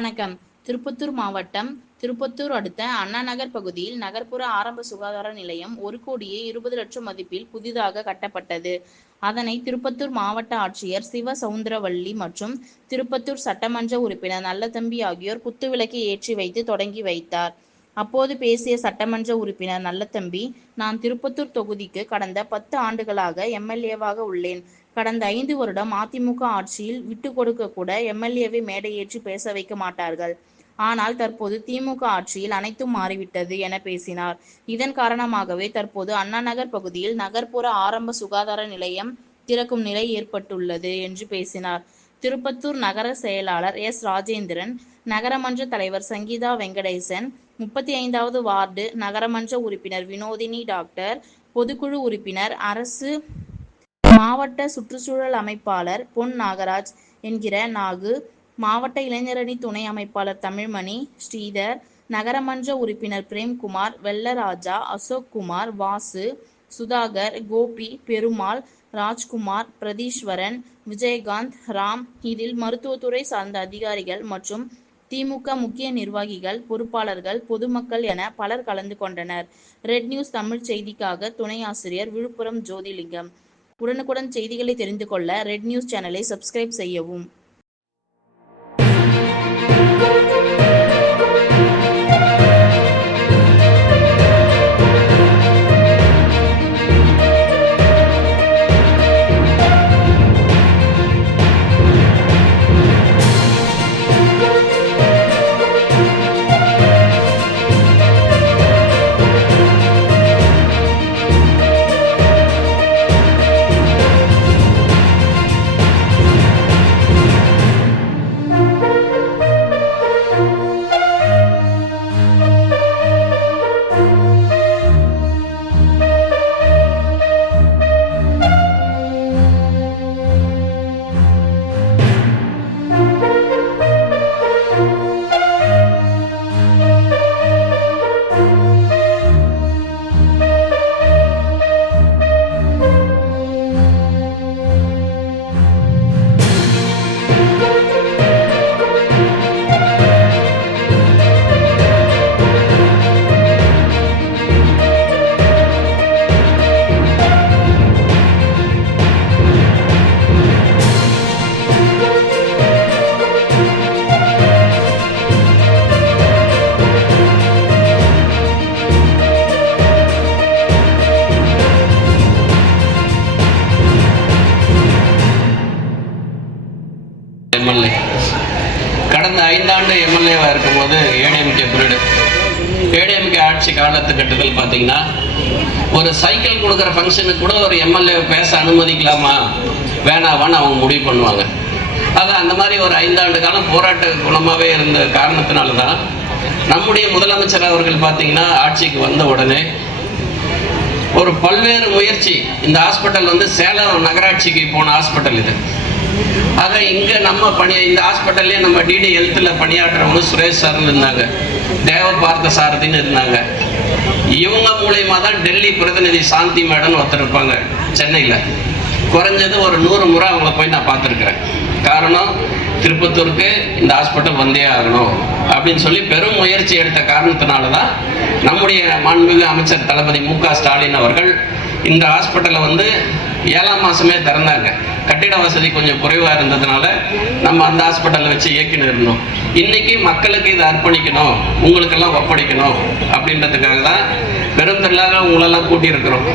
வணக்கம். திருப்பத்தூர் மாவட்டம் திருப்பத்தூர் அடுத்த அண்ணா நகர் பகுதியில் நகர்ப்புற ஆரம்ப சுகாதார நிலையம் 1,20,00,000 மதிப்பில் புதிதாக கட்டப்பட்டது. அதனை திருப்பத்தூர் மாவட்ட ஆட்சியர் சிவசவுந்தரவல்லி மற்றும் திருப்பத்தூர் சட்டமன்ற உறுப்பினர் நல்லதம்பி ஆகியோர் குத்துவிளக்கு ஏற்றி வைத்து தொடங்கி வைத்தார். அப்போது பேசிய சட்டமன்ற உறுப்பினர் நல்லதம்பி, நான் திருப்பத்தூர் தொகுதிக்கு கடந்த 10 ஆண்டுகளாக எம்எல்ஏவாக உள்ளேன். கடந்த 5 வருடம் அதிமுக ஆட்சியில் விட்டுக் கொடுக்க கூட எம்எல்ஏவை மேடை ஏற்றி பேச வைக்க மாட்டார்கள். ஆனால் தற்போது திமுக ஆட்சியில் அனைத்தும் மாறிவிட்டது என பேசினார். இதன் காரணமாகவே தற்போது அண்ணாநகர் பகுதியில் நகர்ப்புற ஆரம்ப சுகாதார நிலையம் திறக்கும் நிலை ஏற்பட்டுள்ளது என்று பேசினார். திருப்பத்தூர் நகர செயலாளர் எஸ். ராஜேந்திரன், நகரமன்ற தலைவர் சங்கீதா வெங்கடேசன், 35வது வார்டு நகரமன்ற உறுப்பினர் வினோதினி, டாக்டர், பொதுக்குழு உறுப்பினர் அரசு, மாவட்ட சுற்றுச்சூழல் அமைப்பாளர் பொன் நாகராஜ் என்கிற நாகு, மாவட்ட இளைஞரணி துணை அமைப்பாளர் தமிழ்மணி, ஸ்ரீதர், நகரமன்ற உறுப்பினர் பிரேம்குமார், வெள்ளராஜா, அசோக்குமார், வாசு, சுதாகர், கோபி, பெருமாள், ராஜ்குமார், பிரதீஸ்வரன், விஜயகாந்த், ராம், இதில் மருத்துவத்துறை சார்ந்த அதிகாரிகள் மற்றும் திமுக முக்கிய நிர்வாகிகள், பொறுப்பாளர்கள், பொதுமக்கள் என பலர் கலந்து கொண்டனர். ரெட் நியூஸ் தமிழ் செய்திக்காக துணை ஆசிரியர் விழுப்புரம் ஜோதிலிங்கம். உடனுக்குடன் செய்திகளை தெரிந்து கொள்ள ரெட் நியூஸ் சேனலை சப்ஸ்கிரைப் செய்யவும். எம்எல்ஏ கடந்த 5 ஆண்டு எம்எல்ஏவாக இருக்கும்போது ஏடிஎம்கே பீரியடு, ஏடிஎம்கே ஆட்சி காலத்துக்கட்டத்தில் பார்த்தீங்கன்னா ஒரு சைக்கிள் கொடுக்குற ஃபங்க்ஷனுக்கு கூட ஒரு எம்எல்ஏ பேச அனுமதிக்கலாமா வேணாவான்னு அவங்க முடிவு பண்ணுவாங்க. அது அந்த மாதிரி ஒரு 5 ஆண்டு காலம் போராட்ட குணமாகவே இருந்த காரணத்தினால தான் நம்முடைய முதலமைச்சர் அவர்கள் பார்த்தீங்கன்னா ஆட்சிக்கு வந்த உடனே ஒரு பல்வேறு முயற்சி, இந்த ஹாஸ்பிட்டல் வந்து சேலம் நகராட்சிக்கு போன ஹாஸ்பிட்டல் இது. ஆக இங்கே நம்ம இந்த ஹாஸ்பிட்டல்லே நம்ம டிடி ஹெல்த்தில் பணியாற்றுறவங்க சுரேஷ் சார் இருந்தாங்க, தேவ பார்த்த சாரதின்னு இருந்தாங்க. இவங்க மூலயமா தான் டெல்லி பிரதிநிதி சாந்தி மேடம் ஒருத்தர் இருப்பாங்க சென்னையில். குறைஞ்சது ஒரு 100 முறை அவங்கள போய் நான் பார்த்துருக்குறேன். காரணம், திருப்பத்தூருக்கு இந்த ஹாஸ்பிட்டல் வந்தே ஆகணும் அப்படின்னு சொல்லி பெரும் முயற்சி எடுத்த காரணத்தினால தான் நம்முடைய மாண்புமிகு அமைச்சர் தளபதி மு.க. ஸ்டாலின் அவர்கள் இந்த ஹாஸ்பிட்டலை வந்து 7ஆம் மாதமே திறந்தாங்க. கட்டிட வசதி கொஞ்சம் குறைவாக இருந்ததுனால நம்ம அந்த ஹாஸ்பிட்டலில் வச்சு இயக்கின்னு இருந்தோம். இன்னைக்கு மக்களுக்கு இதை அர்ப்பணிக்கணும், உங்களுக்கெல்லாம் ஒப்படைக்கணும் அப்படின்றதுக்காக தான் பெருந்திரளாக உங்களெல்லாம் கூட்டியிருக்கிறோம்.